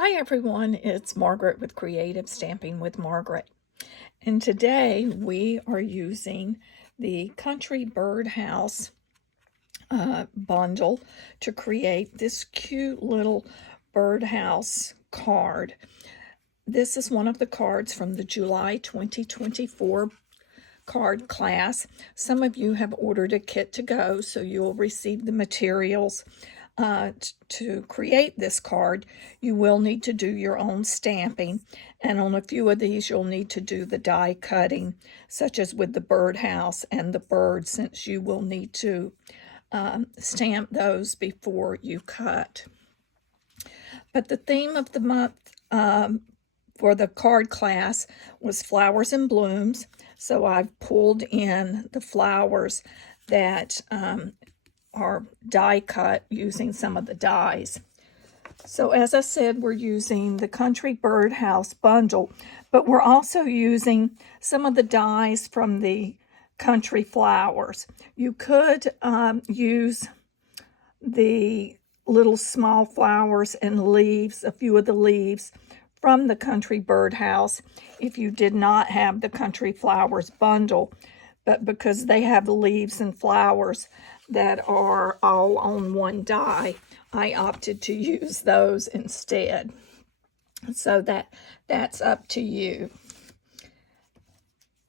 Hi everyone, it's Margaret with Creative Stamping with Margaret. And today we are using the Country Birdhouse bundle to create this cute little birdhouse card. This is one of the cards from the July 2024 card class. Some of you have ordered a kit to go, so you'll receive the materials to create this card. You will need to do your own stamping, and on a few of these you'll need to do the die cutting, such as with the birdhouse and the bird, since you will need to stamp those before you cut. But the theme of the month for the card class was flowers and blooms, so I've pulled in the flowers that are die cut using some of the dies. So as I said, we're using the Country Birdhouse Bundle, but we're also using some of the dies from the country flowers. You could use the little small flowers and leaves, a few of the leaves from the Country Birdhouse if you did not have the Country Flowers Bundle, but because they have the leaves and flowers that are all on one die, I opted to use those instead. So that's up to you.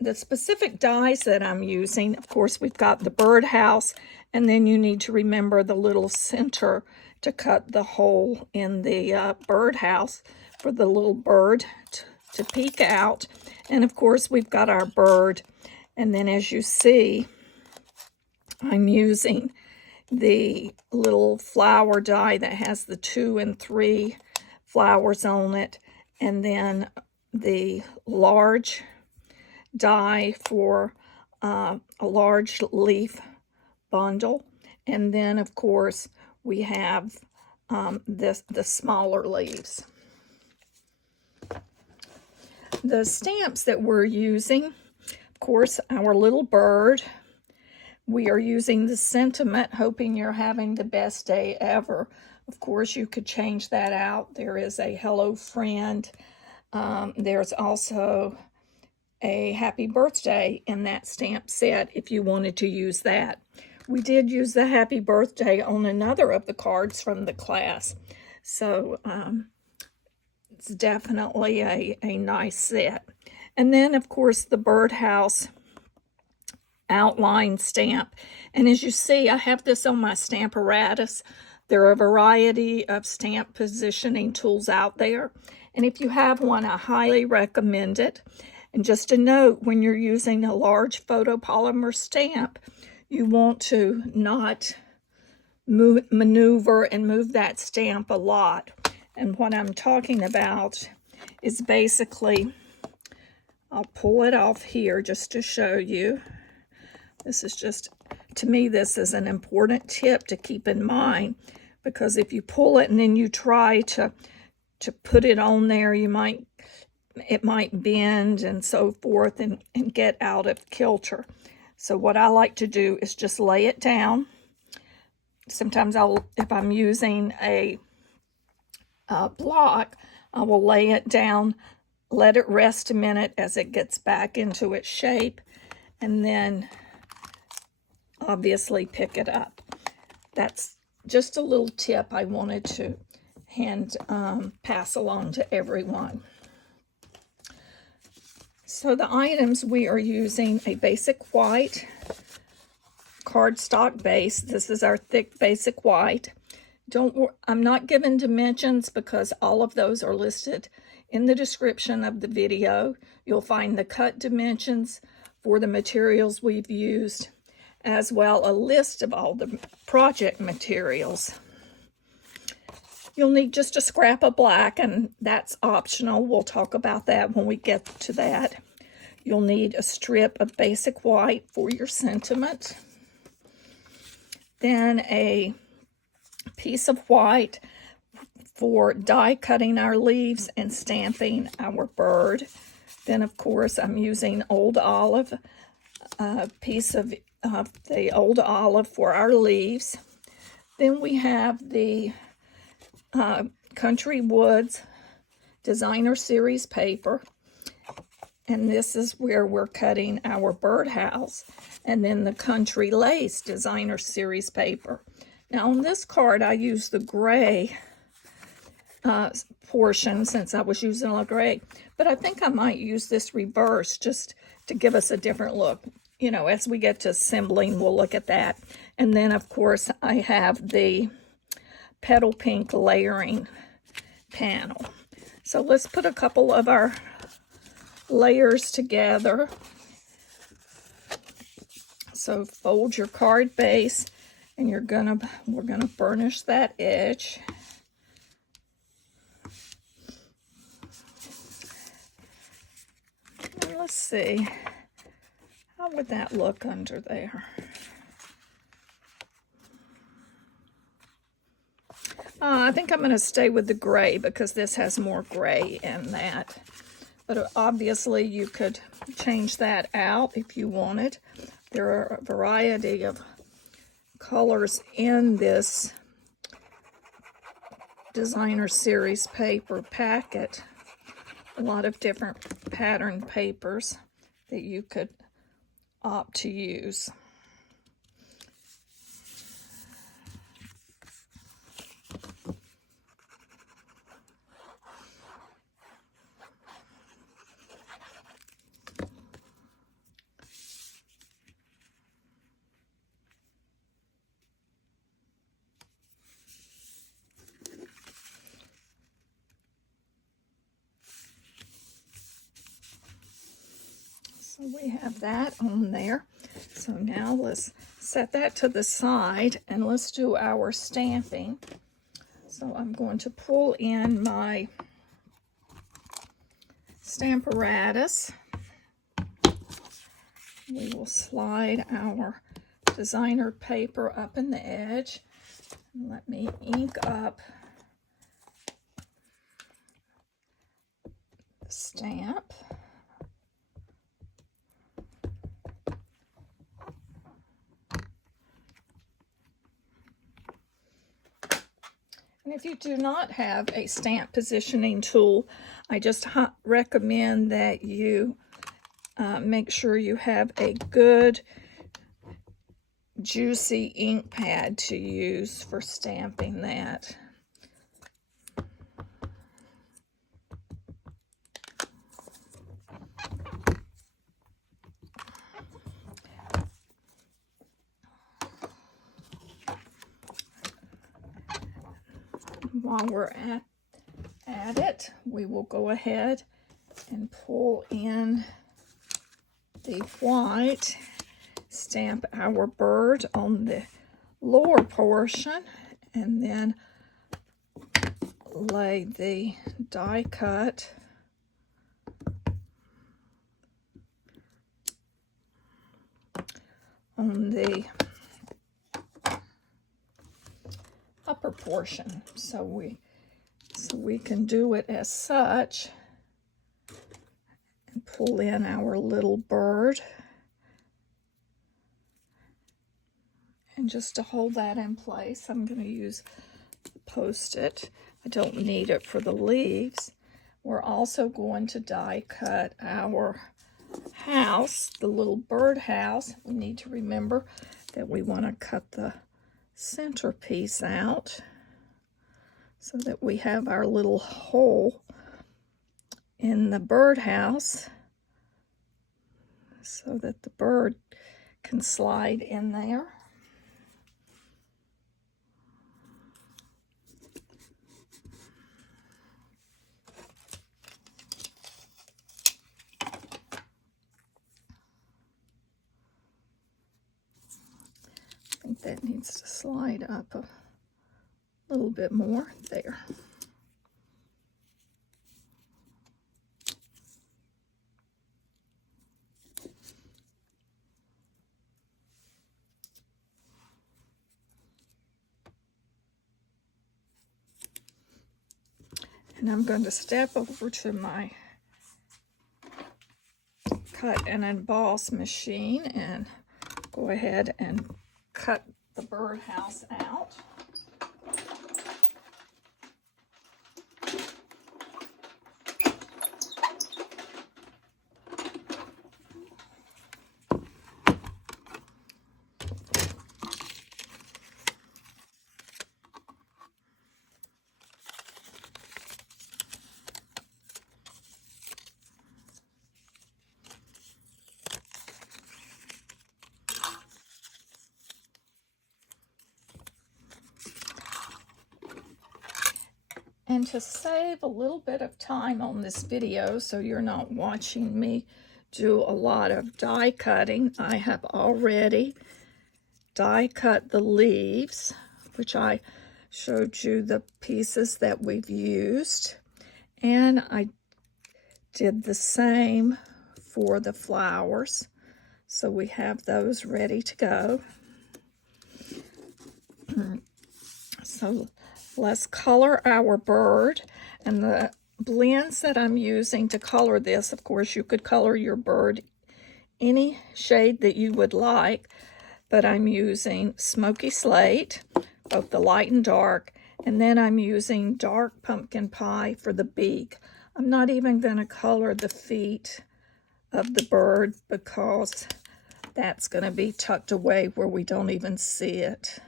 The specific dies that I'm using, of course, we've got the birdhouse, and then you need to remember the little center to cut the hole in the birdhouse for the little bird to peek out. And of course, we've got our bird. And then as you see, I'm using the little flower die that has the 2 and 3 flowers on it, and then the large die for a large leaf bundle. And then, of course, we have the smaller leaves. The stamps that we're using, of course, our little bird. We are using the sentiment, hoping you're having the best day ever. Of course, you could change that out. There is a hello friend. There's also a happy birthday in that stamp set if you wanted to use that. We did use the happy birthday on another of the cards from the class. So it's definitely a nice set. And then, of course, the birdhouse outline stamp. And as you see, I have this on my Stamparatus. There are a variety of stamp positioning tools out there. And if you have one, I highly recommend it. And just a note, when you're using a large photopolymer stamp, you want to not maneuver and move that stamp a lot. And what I'm talking about is basically, I'll pull it off here just to show you. This is just, to me, this is an important tip to keep in mind, because if you pull it and then you try to put it on there, it might bend and so forth and get out of kilter. So what I like to do is just lay it down. Sometimes if I'm using a block, I will lay it down, let it rest a minute as it gets back into its shape, and then obviously pick it up. That's just a little tip I wanted to pass along to everyone. So the items, we are using a basic white cardstock base. This is our thick basic white. I'm not giving dimensions because all of those are listed in the description of the video. You'll find the cut dimensions for the materials we've used, as well a list of all the project materials. You'll need just a scrap of black, and that's optional. We'll talk about that when we get to that. You'll need a strip of basic white for your sentiment. Then a piece of white for die cutting our leaves and stamping our bird. Then, of course, I'm using Old Olive, a piece of the Old Olive for our leaves. Then we have the Country Woods designer series paper. And this is where we're cutting our birdhouse. And then the Country Lace designer series paper. Now on this card, I used the gray portion since I was using a gray. But I think I might use this reverse just to give us a different look. You know, as we get to assembling, we'll look at that. And then, of course, I have the Petal Pink layering panel. So let's put a couple of our layers together. So fold your card base, and we're gonna burnish that edge. And let's see, how would that look under there? I think I'm going to stay with the gray because this has more gray in that. But obviously you could change that out if you wanted. There are a variety of colors in this designer series paper packet. A lot of different pattern papers that you could opt to use. So we have that on there. So now let's set that to the side and let's do our stamping. So I'm going to pull in my Stamparatus. We will slide our designer paper up in the edge. And let me ink up the stamp. And if you do not have a stamp positioning tool, I just recommend that you make sure you have a good, juicy ink pad to use for stamping that. While we're at it, we will go ahead and pull in the white, stamp our bird on the lower portion, and then lay the die cut on the upper portion, so we can do it as such and pull in our little bird. And just to hold that in place, I'm going to use the Post-it. I don't need it for the leaves. We're also going to die cut our house, the little bird house. We need to remember that we want to cut the centerpiece out so that we have our little hole in the birdhouse so that the bird can slide in there. I think that needs to slide up a little bit more there. And I'm going to step over to my cut and emboss machine and go ahead and cut the birdhouse out. And to save a little bit of time on this video so you're not watching me do a lot of die cutting, I have already die cut the leaves, which I showed you the pieces that we've used. And I did the same for the flowers. So we have those ready to go. So let's color our bird. And the blends that I'm using to color this, of course, you could color your bird any shade that you would like, but I'm using Smoky Slate, both the light and dark, and then I'm using Dark Pumpkin Pie for the beak. I'm not even going to color the feet of the bird because that's going to be tucked away where we don't even see it.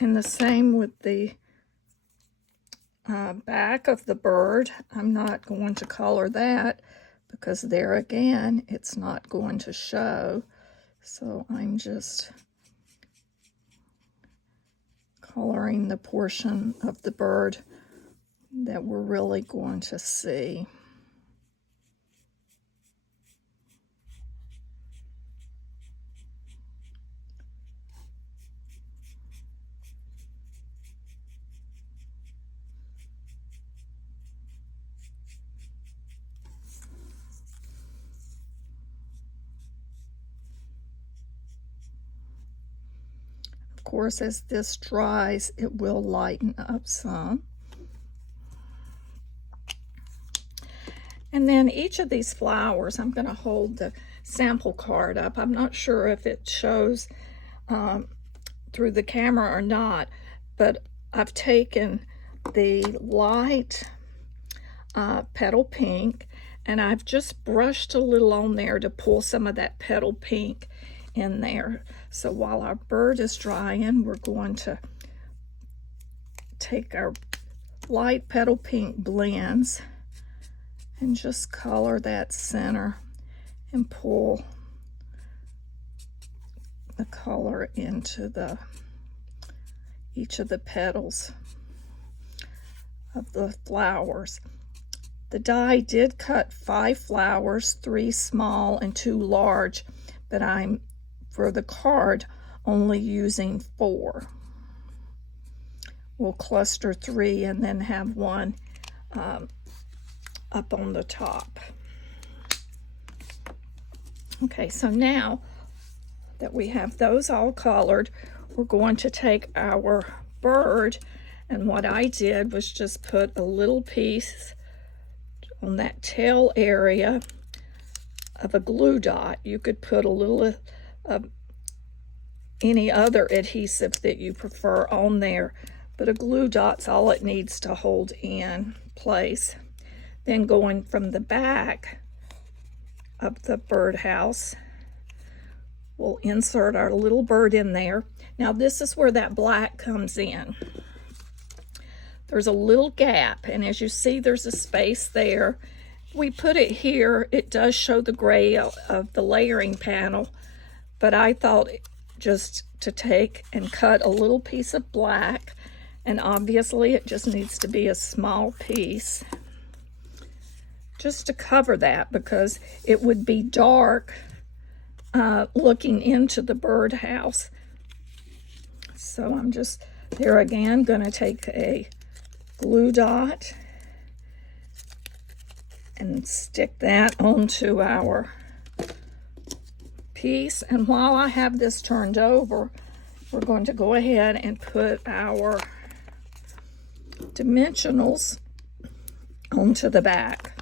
And the same with the back of the bird. I'm not going to color that because there again, it's not going to show. So I'm just coloring the portion of the bird that we're really going to see. Of course, as this dries, it will lighten up some. And then each of these flowers, I'm going to hold the sample card up. I'm not sure if it shows through the camera or not, but I've taken the light Petal Pink, and I've just brushed a little on there to pull some of that Petal Pink in there. So while our bird is drying, we're going to take our light Petal Pink blends and just color that center and pull the color into each of the petals of the flowers. The die did cut 5 flowers, 3 small and 2 large, but I'm, for the card, only using 4. We'll cluster 3 and then have 1 up on the top. Okay, so now that we have those all colored, we're going to take our bird, and what I did was just put a little piece on that tail area of a glue dot. You could put a little of any other adhesive that you prefer on there, but a glue dot's all it needs to hold in place. Then going from the back of the birdhouse, we'll insert our little bird in there. Now this is where that black comes in. There's a little gap, and as you see, there's a space there. We put it here. It does show the gray of the layering panel, but I thought just to take and cut a little piece of black, and obviously it just needs to be a small piece, just to cover that, because it would be dark looking into the birdhouse. So I'm just there again going to take a glue dot and stick that onto our piece. And while I have this turned over, we're going to go ahead and put our dimensionals onto the back.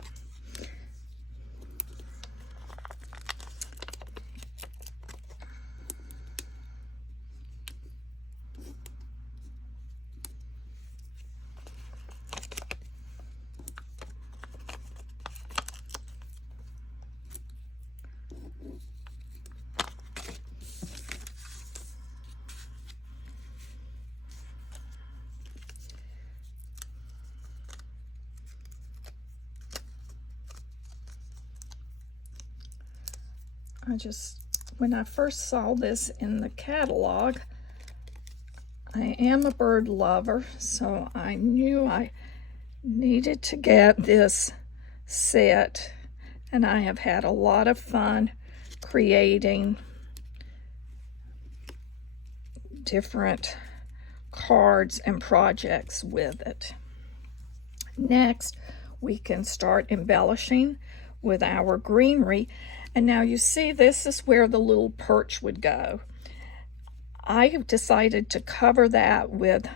when I first saw this in the catalog, I am a bird lover, so I knew I needed to get this set, and I have had a lot of fun creating different cards and projects with it. Next, we can start embellishing with our greenery. And now you see, this is where the little perch would go. I have decided to cover that with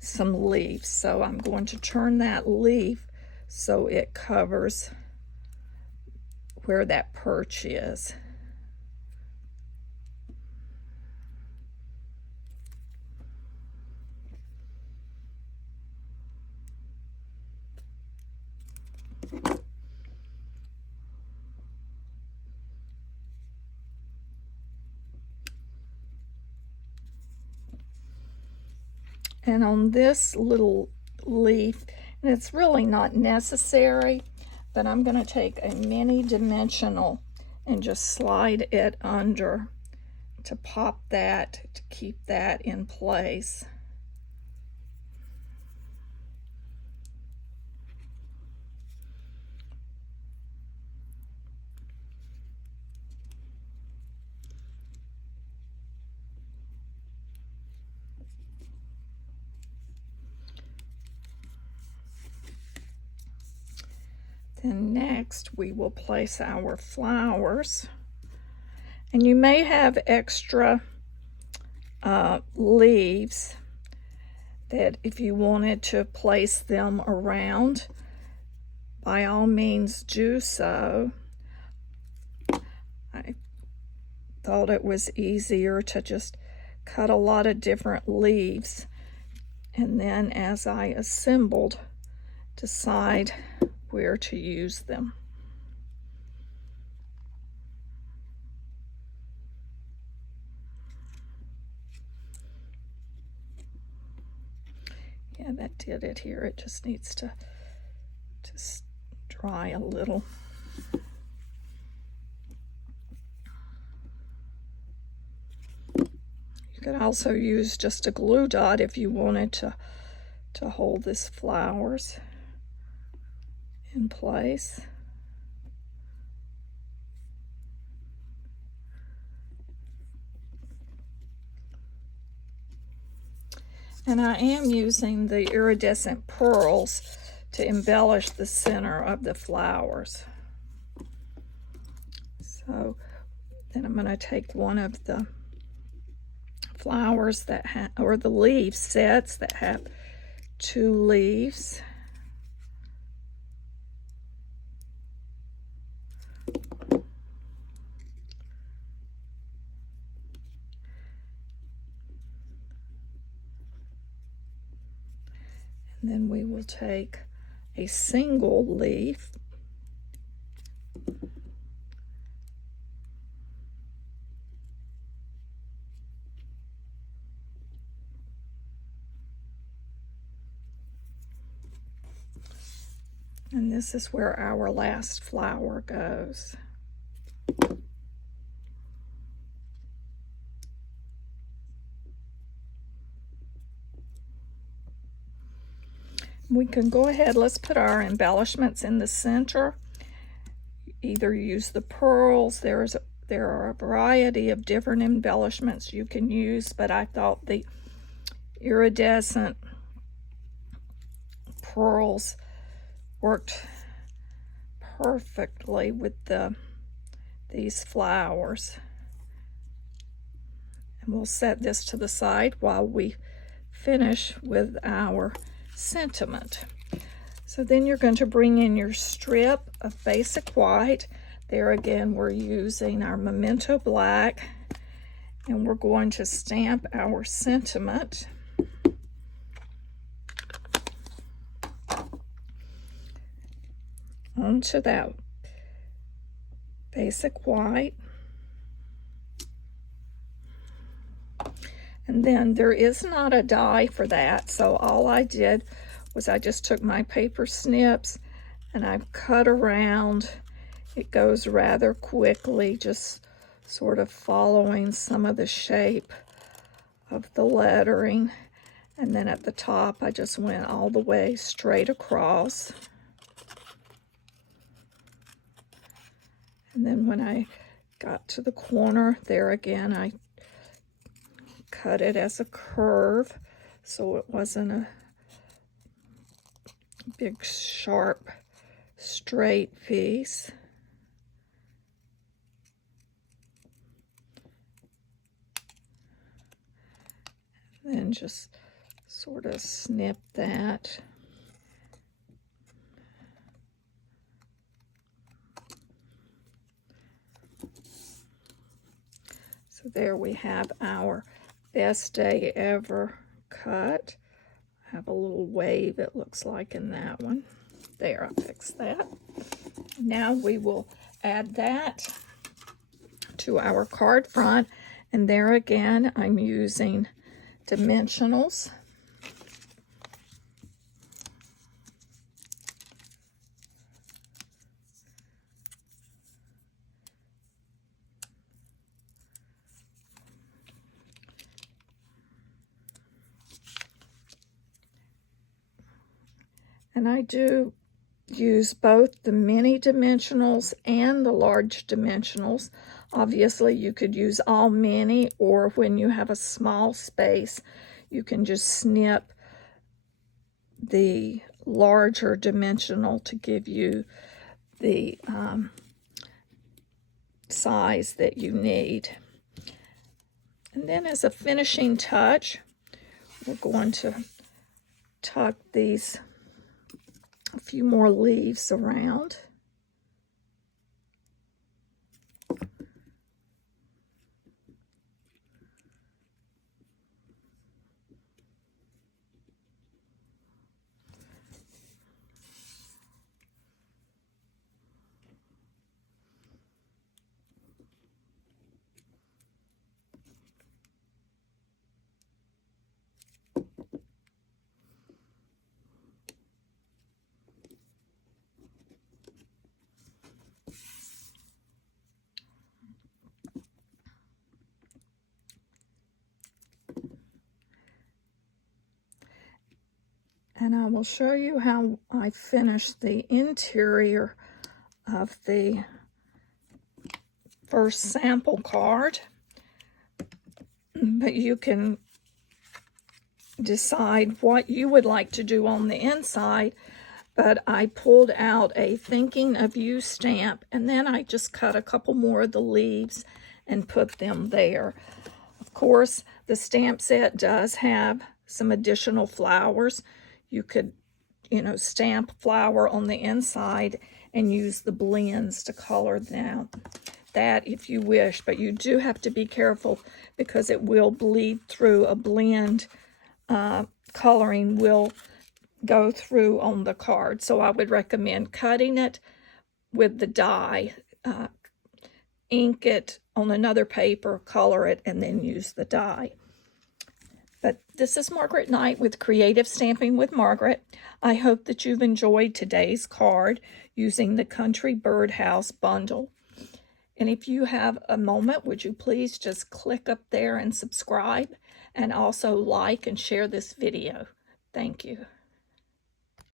some leaves. So I'm going to turn that leaf so it covers where that perch is. And on this little leaf, and it's really not necessary, but I'm going to take a mini dimensional and just slide it under to pop that, to keep that in place. Then next we will place our flowers, and you may have extra leaves that if you wanted to place them around, by all means do so. I thought it was easier to just cut a lot of different leaves, and then as I assembled, decide where to use them. Yeah, that did it here. It just needs to just dry a little. You could also use just a glue dot if you wanted to hold this flowers in place. And I am using the iridescent pearls to embellish the center of the flowers. So then I'm going to take one of the flowers that have, or the leaf sets that have 2 leaves. And then we will take a single leaf and this is where our last flower goes. We can go ahead, let's put our embellishments in the center. Either use the pearls, there are a variety of different embellishments you can use, but I thought the iridescent pearls worked perfectly with these flowers. And we'll set this to the side while we finish with our sentiment. So then you're going to bring in your strip of basic white. There again, we're using our Memento Black, and we're going to stamp our sentiment. Onto that basic white. And then there is not a die for that, so all I did was I just took my paper snips and I've cut around It goes rather quickly, just sort of following some of the shape of the lettering. And then at the top, I just went all the way straight across. And then when I got to the corner, there again, I cut it as a curve, so it wasn't a big, sharp, straight piece. Then just sort of snip that. So there we have our best day ever cut. I have a little wave, it looks like, in that one. There, I fixed that. Now we will add that to our card front, and there again I'm using dimensionals. And I do use both the mini dimensionals and the large dimensionals. Obviously, you could use all mini, or when you have a small space, you can just snip the larger dimensional to give you the size that you need. And then as a finishing touch, we're going to tuck these a few more leaves around. And I will show you how I finished the interior of the first sample card. But you can decide what you would like to do on the inside. But I pulled out a Thinking of You stamp, and then I just cut a couple more of the leaves and put them there. Of course, the stamp set does have some additional flowers. You could, stamp flower on the inside and use the blends to color them. That if you wish, but you do have to be careful because it will bleed through. A blend coloring will go through on the card. So I would recommend cutting it with the die, ink it on another paper, color it, and then use the die. But this is Margaret Knight with Creative Stamping with Margaret. I hope that you've enjoyed today's card using the Country Birdhouse Bundle. And if you have a moment, would you please just click up there and subscribe, and also like and share this video. Thank you.